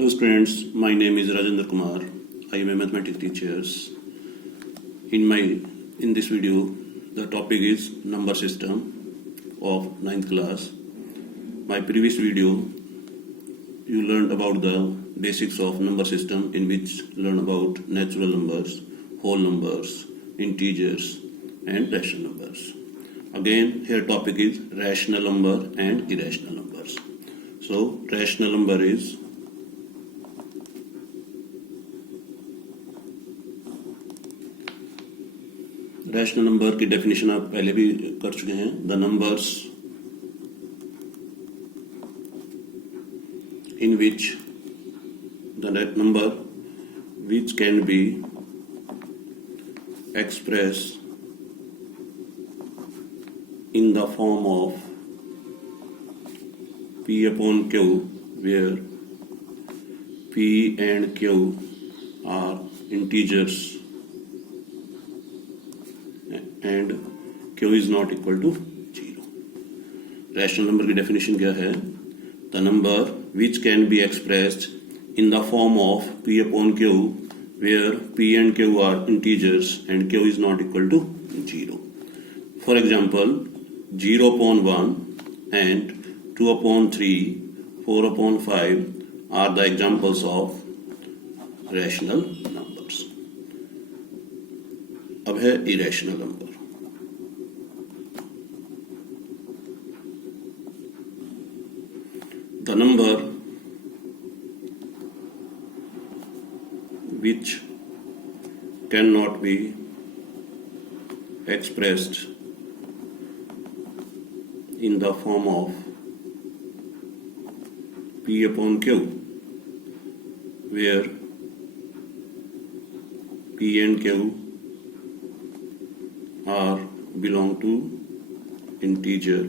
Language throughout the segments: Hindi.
Hello students, my name is Rajendra Kumar. I am a mathematics teacher. In this video, the topic is number system of 9th class. My previous video, you learned about the basics of number system, in which learn about natural numbers, whole numbers, integers, and rational numbers. Again, here topic is rational number and irrational numbers. So, rational number is rational number की डेफिनेशन आप पहले भी कर चुके हैं. The numbers in which the number which can be express in the form of P upon Q, where P and Q are integers and Q is not equal to 0. Rational number की डेफिनेशन क्या है? The number which can be expressed in the form of P upon Q, where P and Q are integers and Q is not equal to 0. For example, 0 upon 1 and 2 upon 3, 4 upon 5 are the examples of rational numbers. अब है irrational number. The number which cannot be expressed in the form of P upon Q, where P and Q are belong to integer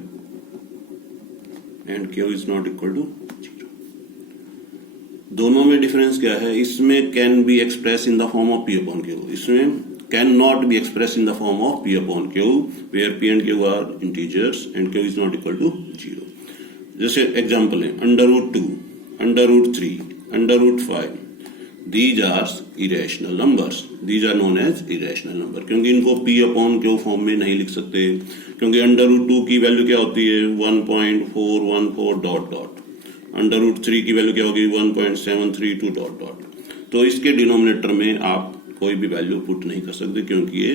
and Q is not equal to 0. दोनों में डिफरेंस क्या है? इसमें can be express in the form of P upon Q, इसमें can not be express in the form of P upon Q, where P and Q are integers and Q is not equal to 0. जैसे एग्जाम्पल है √2, √3, √5. These are irrational numbers. These are known as irrational number. क्योंकि इनको P upon Q फॉर्म में नहीं लिख सकते, क्योंकि √2 की वैल्यू क्या होती है? 1.414 डॉट डॉट. √3 की वैल्यू क्या होगी? 1.732 डॉट डॉट. तो इसके डिनोमिनेटर में आप कोई भी वैल्यू पुट नहीं कर सकते, क्योंकि ये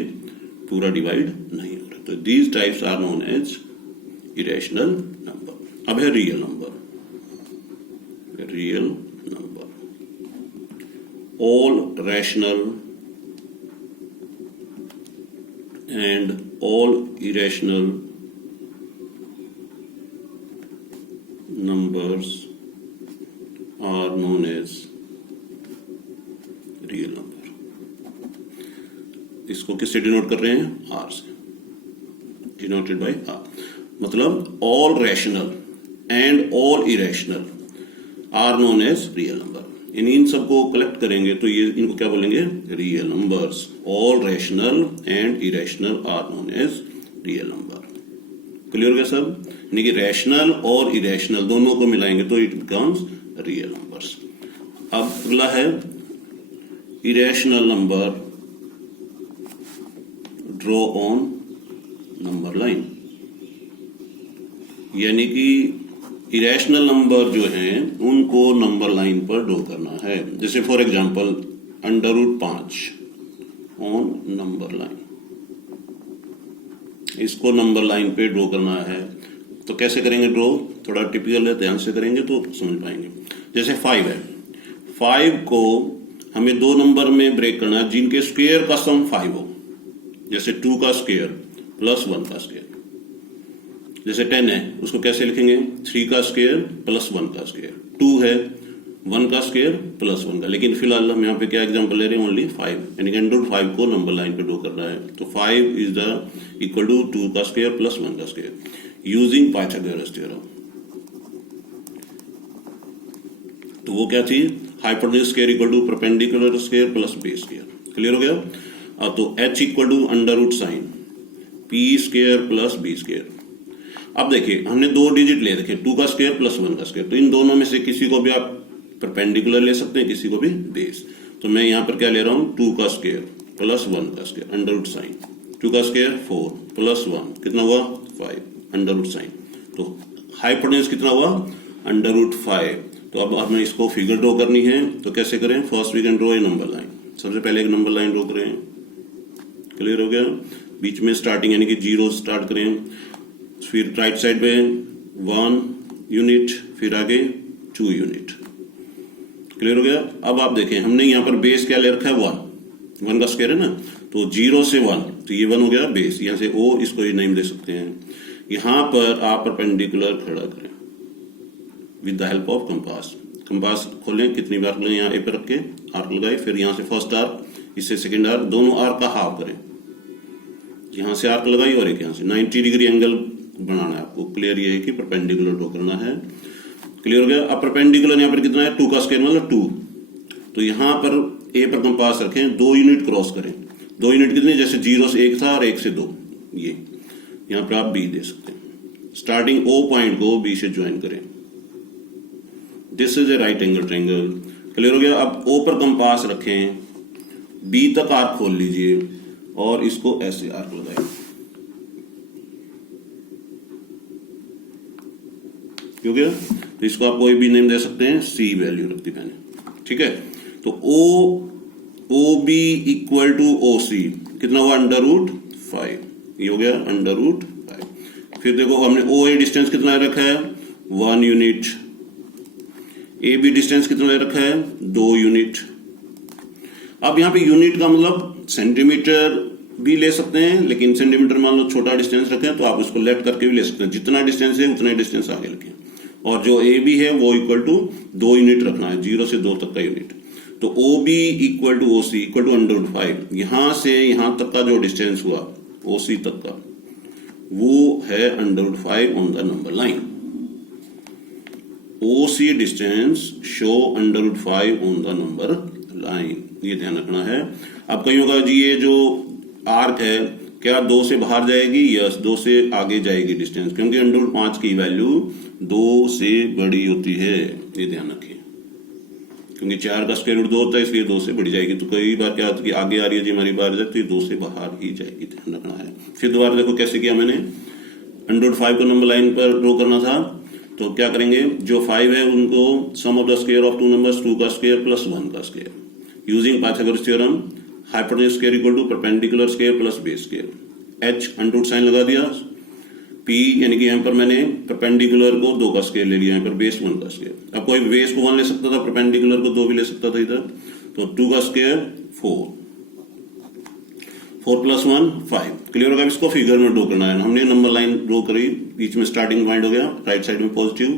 पूरा डिवाइड नहीं हो रहा. तो these types are known as irrational number. अब है real number. Real number, all rational and all irrational numbers are known as real number. इसको किससे डिनोट कर रहे हैं? R से. Denoted by R. मतलब all rational and all irrational are known as real number. इन सबको कलेक्ट करेंगे तो ये इनको क्या बोलेंगे? Real numbers. All rational and irrational are known as real number. Clear हो गया सब? यानी कि रैशनल और इरेशनल दोनों को मिलाएंगे तो इट बिकम्स रियल नंबर्स. अब अगला है irrational number draw on number line. यानी कि इरेशनल नंबर जो हैं उनको नंबर लाइन पर ड्रॉ करना है. जैसे for example √5 on number line, इसको नंबर लाइन पे ड्रॉ करना है. तो कैसे करेंगे ड्रॉ? थोड़ा टिपिकल है, ध्यान से करेंगे तो समझ पाएंगे. जैसे 5 है, 5 को हमें दो नंबर में ब्रेक करना है जिनके स्क्वायर का सम 5 हो. जैसे 2 का स्क्वायर प्लस 1 का स्क्वायर. जैसे 10 है, उसको कैसे लिखेंगे? 3 का स्क्वायर प्लस 1 का स्क्वायर. 2 है, 1 का स्क्वायर प्लस 1 का. लेकिन फिलहाल हम यहाँ पे क्या एग्जांपल ले रहे हैं? ओनली 5. यानी कि 105 को नंबर लाइन पे ड्रॉ करना है. तो 5 इज द इक्वल टू 2 का स्क्वायर प्लस 1 का स्क्वायर यूजिंग पाइथागोरस थ्योरम. तो वो क्या थी? Hypotenuse square equal to perpendicular square plus base square. Clear हो गया? अब तो h equal to √sin p² plus b². अब देखिए हमने दो डिजिट ले रखे, 2 का स्क्वायर प्लस 1 का स्क्वायर, तो इन दोनों में से किसी को भी आप परपेंडिकुलर ले सकते हैं, किसी को भी बेस। तो मैं यहाँ पर क्या ले रहा हूँ, 2 का स्क्वायर प्लस 1 का स्क्वायर अंडर रूट साइन, 2 का स्क्वायर 4 प्लस 1 कितना हुआ 5 अंडर रूट साइन। तो हाइपोटेन्यूज कितना हुआ अंडर रूट 5। तो अब हमें इसको फिगर ड्रॉ करनी है, तो कैसे करें, first we can draw a number line. सबसे पहले एक नंबर लाइन ड्रॉ करें, क्लियर हो गया। बीच में स्टार्टिंग यानी कि 0 स्टार्ट करें, फिर राइट साइड पे 1 यूनिट, फिर आगे 2 यूनिट, क्लियर हो गया। अब आप देखें हमने यहाँ पर बेस क्या ले रखा है 1 का स्क्वायर है ना, तो 0 से 1, तो ये 1 हो गया बेस, यहाँ से ओ इसको ये नेम दे सकते हैं। यहां पर आप परपेंडिकुलर खड़ा करें with the help of compass. Compass खोलें, कितनी बार खोलें, यहाँ ए पे रख के आर्क लगाए, फिर यहां से फर्स्ट आर्क, इससे सेकंड आर्क, दोनों आर्क का हाफ करें, यहां से आर्क लगाई और एक यहां से 90 डिग्री एंगल बनाना है आपको। क्लियर ये है कि परपेंडिकुलर ड्रॉ करना है, क्लियर हो गया। अब परपेंडिकुलर यहाँ पर कितना है 2 का स्क्वायर मतलब 2, तो यहां पर ए पर कंपास रखें, 2 यूनिट क्रॉस करें, 2 यूनिट कितने, जैसे 0 से 1 था और 1 से 2, ये यहां पर आप बी दे सकते हैं। स्टार्टिंग ओ पॉइंट को बी से ज्वाइन करें, this is a right angle triangle, clear हो गया। अब ओ पर कंपास रखें, बी तक आर्क खोल लीजिए और इसको ऐसे आर्क लगाएं, क्योंकि तो इसको आप कोई भी नेम दे सकते हैं, सी वैल्यू रख दी मैंने, ठीक है। तो O B equal to O C कितना हुआ अंडर रूट 5, ये हो गया अंडर रूट 5। फिर देखो हमने ओ ए डिस्टेंस कितना रखा है 1 यूनिट, ए बी डिस्टेंस कितना ले रखा है 2 यूनिट। अब यहां पे यूनिट का मतलब सेंटीमीटर भी ले सकते हैं, लेकिन सेंटीमीटर मान लो छोटा डिस्टेंस रखें तो आप उसको लेफ्ट करके भी ले सकते हैं, जितना डिस्टेंस है उतना डिस्टेंस आगे रखें। और जो ए बी है वो इक्वल टू 2 यूनिट रखना है, 0 से 2 तक का यूनिट। तो O B equal to O C equal to under root 5, यहां से यहां तक का जो डिस्टेंस हुआ ओ सी तक का वो है under root 5 on the number line. OC distance show under root 5 on the number line, ये ध्यान रखना है। अब कहीं होगा जी ये जो आर्क है क्या 2 से बाहर जाएगी, यस 2 से आगे जाएगी डिस्टेंस, क्योंकि अंडर रूट 5 की वैल्यू 2 से बड़ी होती है, ये ध्यान रखें। क्योंकि 4 का स्क्वायर रूट 2 होता है, इसलिए 2 से बड़ी जाएगी। तो कई बार क्या होता है कि आगे आ रही है जी हमारी बार तो ये 2 से बाहर ही जाएगी, ध्यान रखना है। फिर दोबारा देखो कैसे किया मैंने, अंडर रूट 5 को नंबर लाइन पर ड्रॉ करना था, तो क्या करेंगे, जो 5 है उनको sum of the square of 2 numbers 2 का स्क्वायर प्लस 1 का square, using Pythagoras theorem hypotenuse square equal to perpendicular square plus base square. H under root sign लगा दिया, पी यानी कि यहाँ पर मैंने परपेंडिकुलर को 2 का स्क्वायर ले लिया, यहाँ पर बेस 1 का स्क्वायर। अब कोई बेस को 1 ले सकता था, परपेंडिकुलर को 2 भी ले सकता था इधर, तो 2 का स्क्वायर 4 प्लस 1 5, क्लियर होगा। इसको फिगर में ड्रॉ करना है, हमने नंबर लाइन ड्रॉ करी, बीच में स्टार्टिंग पॉइंट हो गया, राइट साइड में पॉजिटिव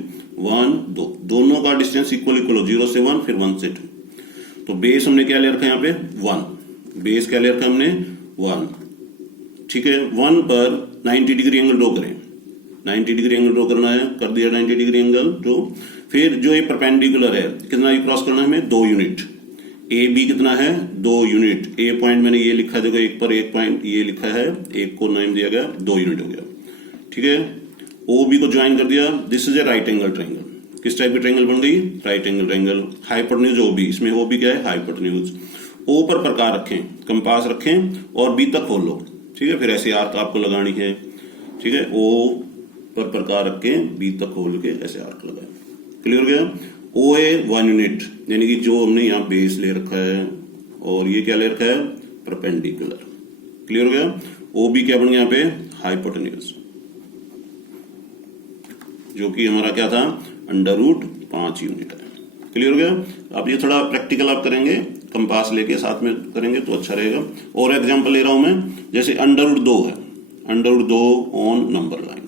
1 2, दोनों का डिस्टेंस इक्वल हो, 0 से 1 फिर 1 से 2। तो बेस हमने क्या ले रखा है यहाँ पे 1, बेस क्या ले रखा है हमने 1, ठीक है। 1 पर 90 डिग्री एंगल ड्रॉ करें, 90 डिग्री एंगल ड्रॉ करना है, कर दिया 90 डिग्री एंगल ड्रॉ। फिर जो ये परपेंडिकुलर है कितना क्रॉस करना है हमें 2 यूनिट, ए बी कितना है 2 यूनिट, ए पॉइंट मैंने ये लिखा, देखो एक पर एक पॉइंट ये लिखा है, एक को नाम दिया गया 2 यूनिट हो गया, ठीक है। ओ बी को ज्वाइन कर दिया, this is a right angle triangle. किस टाइप की ट्रायंगल बन गई, right angle triangle. Hypotenuse O B, इसमें ओ बी क्या है हाइपोटेन्यूज। ओ पर प्रकार रखें, कंपास रखें और बी तक खोलो, ठीक है। फिर ऐसे आर्क आपको लगानी है, ठीक है। ओ पर प्रकार रख के बी तक खोल के ऐसे आर्क लगाए, क्लियर हो गया। ओ ए 1 यूनिट यानी कि जो हमने यहाँ बेस ले रखा है और ये क्या ले रखा है परपेंडिकुलर, क्लियर हो गया। ओ बी क्या बन गया यहाँ पे हाइपोटेन्यूज, जो कि हमारा क्या था अंडर रूट 5 यूनिट है, क्लियर हो गया। अब ये थोड़ा प्रैक्टिकल आप करेंगे, कंपास लेके साथ में करेंगे तो अच्छा रहेगा। और एग्जांपल ले रहा हूं मैं, जैसे अंडर रूट 2 है, under root 2 on number line,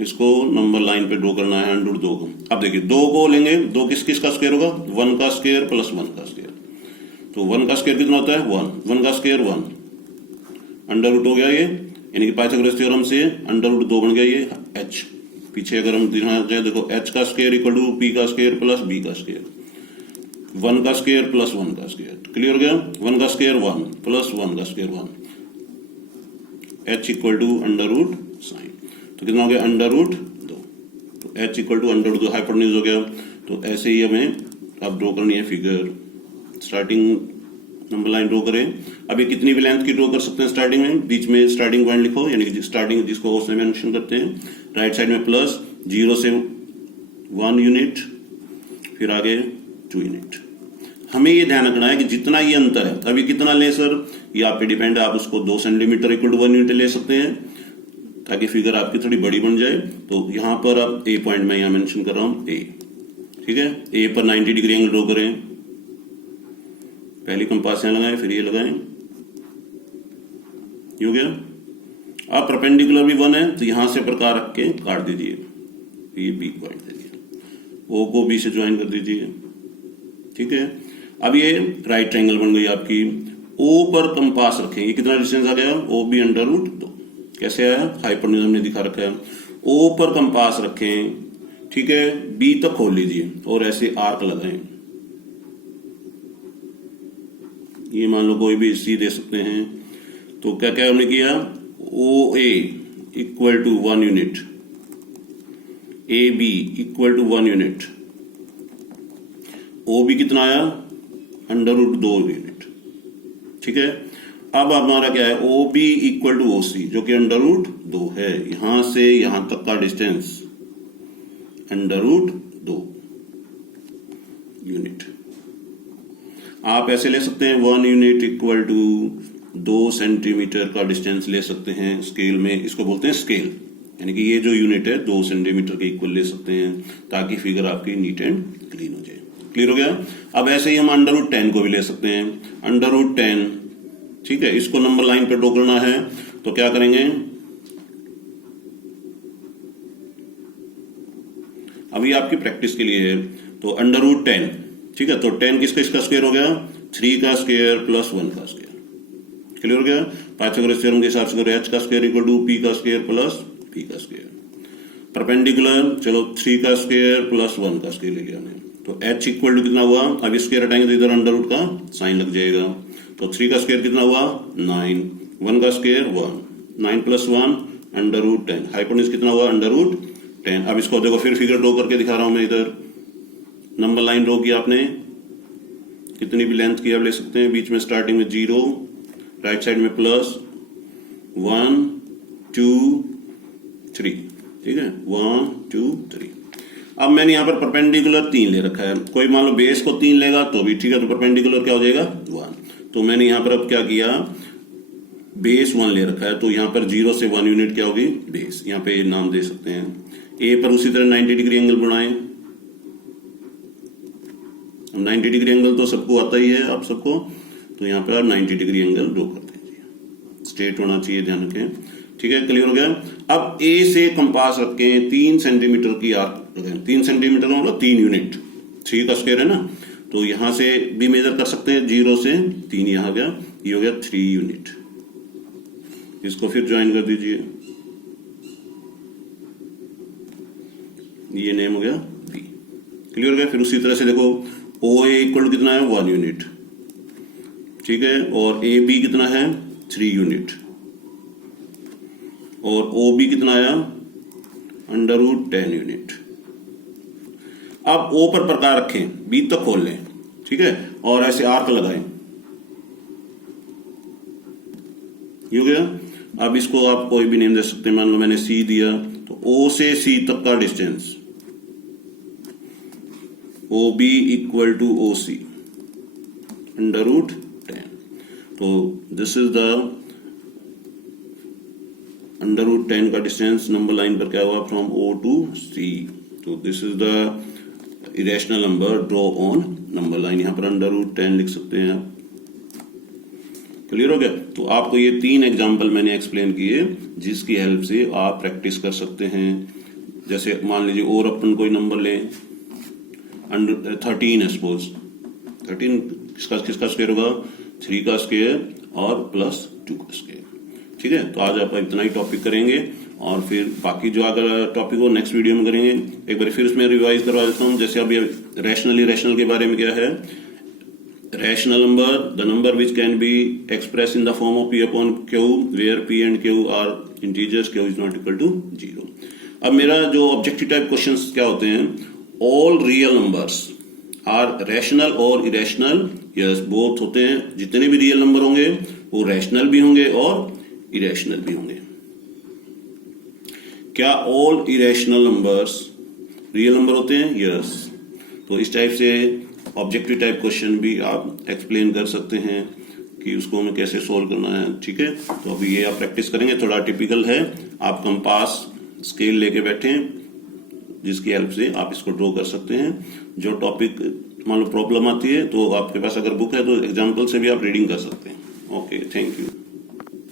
इसको नंबर लाइन पे ड्रॉ करना है अंडर रूट 2 को। अब देखिए 2 को लेंगे, 2 किस किस का स्क्वायर होगा 1 का स्क्वायर प्लस 1 का स्क्वायर, तो 1 का स्क्वायर कितना होता है 1 का स्क्वायर 1 अंडर रूट हो गया ये, यानी कि पाइथागोरस थ्योरम से अंडर रूट 2 बन गया ये h। पीछे अगर हम दिखाना चाहे देखो h का स्क्वायर इक्वल टू p का स्क्वायर प्लस b का स्क्वायर, 1 का स्क्वायर प्लस 1 का स्क्वायर, क्लियर हो गया। 1 का स्क्वायर 1 प्लस 1 का square 1, h equal to under root sign, तो कितना हो गया अंडर रूट 2। तो तो h equal to under root hypotenuse हो गया। तो ऐसे ही हमें अब ड्रॉ करनी है figure. Starting number line draw करें। अब ये कितनी भी लेंथ की ड्रॉ कर सकते हैं स्टार्टिंग में, बीच में स्टार्टिंग पॉइंट लिखो, यानी कि स्टार्टिंग जिसको उसमें मेंशन करते हैं। राइट साइड में प्लस 0 से 1 यूनिट, फिर आगे 2 यूनिट। हमें ये ध्यान रखना है कि जितना ये अंतर है, अभी कितना ले सर, ये आप पे डिपेंड है। आप उसको 2 सेंटीमीटर इक्वल टू 1 यूनिट ले सकते हैं ताकि फिगर आपकी थोड़ी बड़ी बन जाए। तो यहां पर अब ए पॉइंट मैं यहां मेंशन कर रहा हूं, ए, ठीक है। ए पर 90 डिग्री एंगल ड्रॉ करें। पहली कंपास यहां लगाएं, फिर ये लगाएं, ये हो गया। अब परपेंडिकुलर भी 1 है तो यहां से प्रकार रख के काट दीजिए, ये बी पॉइंट दे दिया। ओ को बी से ज्वाइन कर दीजिए, ठीक है। अब ये राइट ट्रायंगल बन गई आपकी। ओ पर कंपास रखें, ये कितना डिस्टेंस आ गया, ओ बी अंडर रूट 2। कैसे आया, हाइपोटेन्यूज हमने दिखा रखा है। ओ पर कंपास रखें, ठीक है, बी तक खोल लीजिए और ऐसे आर्क लगाएं। ये मान लो कोई भी सी दे सकते हैं। तो क्या क्या हमने किया, O A equal to 1 unit, A B equal to 1 unit, O B कितना आया, अंडर रूट 2 यूनिट, ठीक है। अब हमारा क्या है, O B equal to O C, जो कि अंडर रूट 2 है। यहां से यहां तक का डिस्टेंस अंडर रूट 2 यूनिट। आप ऐसे ले सकते हैं 1 यूनिट इक्वल टू 2 सेंटीमीटर का डिस्टेंस ले सकते हैं स्केल में। इसको बोलते हैं स्केल, यानी कि ये जो यूनिट है 2 सेंटीमीटर के इक्वल ले सकते हैं ताकि फिगर आपकी नीट एंड क्लीन हो जाए। क्लियर हो गया। अब ऐसे ही हम अंडर रूट 10 को भी ले सकते हैं, अंडर रूट 10, ठीक है। इसको नंबर लाइन पे ड्रॉ करना है तो क्या करेंगे, अभी आपकी प्रैक्टिस के लिए है। तो अंडर रूट 10, ठीक है। तो 10 किसका स्क्वायर हो गया, 3 का स्क्वायर प्लस 1 का स्क्वायर। क्लियर हो गया। पाइथागोरस थ्योरम के हिसाब से करो, h का स्क्वायर इक्वल टू p का स्क्वायर प्लस p का स्क्वायर। परपेंडिकुलर, चलो 3 का स्क्वायर प्लस 1 का स्क्वायर ले लिया हमने। तो h इक्वल टू कितना हुआ, अब स्क्वायर हटाएंगे तो इधर अंडर रूट का साइन लग जाएगा। तो 3 का स्क्वायर कितना हुआ, 9, 1 का square 1, 9 plus 1 under root 10। Hypotenuse कितना हुआ, अंडर रूट 10। अब इसको देखो, फिर फिगर ड्रॉ करके दिखा रहा हूं मैं। इधर नंबर लाइन ड्रॉ की आपने, कितनी भी लेंथ की आप ले सकते हैं। बीच में स्टार्टिंग में 0, राइट साइड में प्लस 1 2 3, ठीक है, 1 2 3। अब मैंने यहां पर परपेंडिकुलर 3 ले रखा है। कोई मान लो बेस को 3 लेगा तो भी ठीक है, तो परपेंडिकुलर क्या हो जाएगा, 1। तो मैंने यहां पर अब क्या किया, बेस 1 ले रखा है। तो यहां पर 0 से 1 यूनिट क्या होगी, बेस। यहां पे नाम दे सकते हैं। ए पर उसी तरह 90 डिग्री एंगल बनाएं। 90 डिग्री एंगल तो सबको आता ही है, आप सबको। तो यहां पर आप 90 डिग्री एंगल ड्रॉ कर दीजिए। स्ट्रेट होना चाहिए, ध्यान रखें, ठीक है। क्लियर हो गया। अब ए से कंपास रखें, 3 सेंटीमीटर की आर्क रखें। 3 सेंटीमीटर मतलब 3 यूनिट, 3 का स्क्वायर है ना। तो यहां से भी मेजर कर सकते हैं, 0 से 3 यहां गया, ये हो गया 3 यूनिट। इसको फिर ज्वाइन कर दीजिए, ये नेम हो गया बी। क्लियर हो गया। फिर उसी तरह से देखो, ओ ए इक्वल टू कितना है, 1 यूनिट, ठीक है। और ए बी कितना है, 3 यूनिट। और ओ बी कितना आया, अंडर रूट 10 यूनिट। अब ओ पर प्रकार रखें, बी तक खोल लें, ठीक है, और ऐसे आर्क लगाएं, ये हो गया। अब इसको आप कोई भी नेम दे सकते हैं। मान लो मैंने सी दिया, तो ओ से सी तक का distance O B equal to O C under root 10। तो this is the under root 10 का डिस्टेंस नंबर लाइन पर क्या हुआ, फ्रॉम ओ टू सी। तो this is the irrational number draw on number line. यहां पर अंडर रूट 10 लिख सकते हैं आप। क्लियर हो गया। तो आपको ये 3 एग्जाम्पल मैंने एक्सप्लेन किए, जिसकी हेल्प से आप प्रैक्टिस कर सकते हैं। जैसे मान लीजिए और अपन कोई नंबर लें, 13 है सपोज। 13 किसका स्क्वायर होगा, 3 का स्क्वायर और प्लस 2 का स्क्वायर, ठीक है। तो आज आप इतना ही टॉपिक करेंगे और फिर बाकी जो अगर टॉपिक हो नेक्स्ट वीडियो में करेंगे। एक बार फिर उसमें रिवाइज करवा देता हूं। जैसे अभी रैशनल के बारे में क्या है, rational number, the number which can be expressed in the form of p upon q, where p and q are integers, q is not equal to 0. अब मेरा जो ऑब्जेक्टिव टाइप क्वेश्चंस क्या होते हैं, all real numbers are rational और इरेशनल, यस बोथ होते हैं, जितने भी रियल नंबर होंगे वो रैशनल भी होंगे और इरेशनल भी होंगे। क्या all irrational numbers real number होते हैं, यस। तो इस टाइप से ऑब्जेक्टिव टाइप क्वेश्चन भी आप एक्सप्लेन कर सकते हैं कि उसको हमें कैसे सोल्व करना है, ठीक है। तो अभी ये आप प्रैक्टिस करेंगे, थोड़ा टिपिकल है। आप कंपास स्केल लेके बैठे, जिसकी हेल्प से आप इसको ड्रॉ कर सकते हैं। जो टॉपिक मान लो प्रॉब्लम आती है तो आपके पास अगर बुक है तो एग्जाम्पल से भी आप रीडिंग कर सकते हैं। Okay, thank you.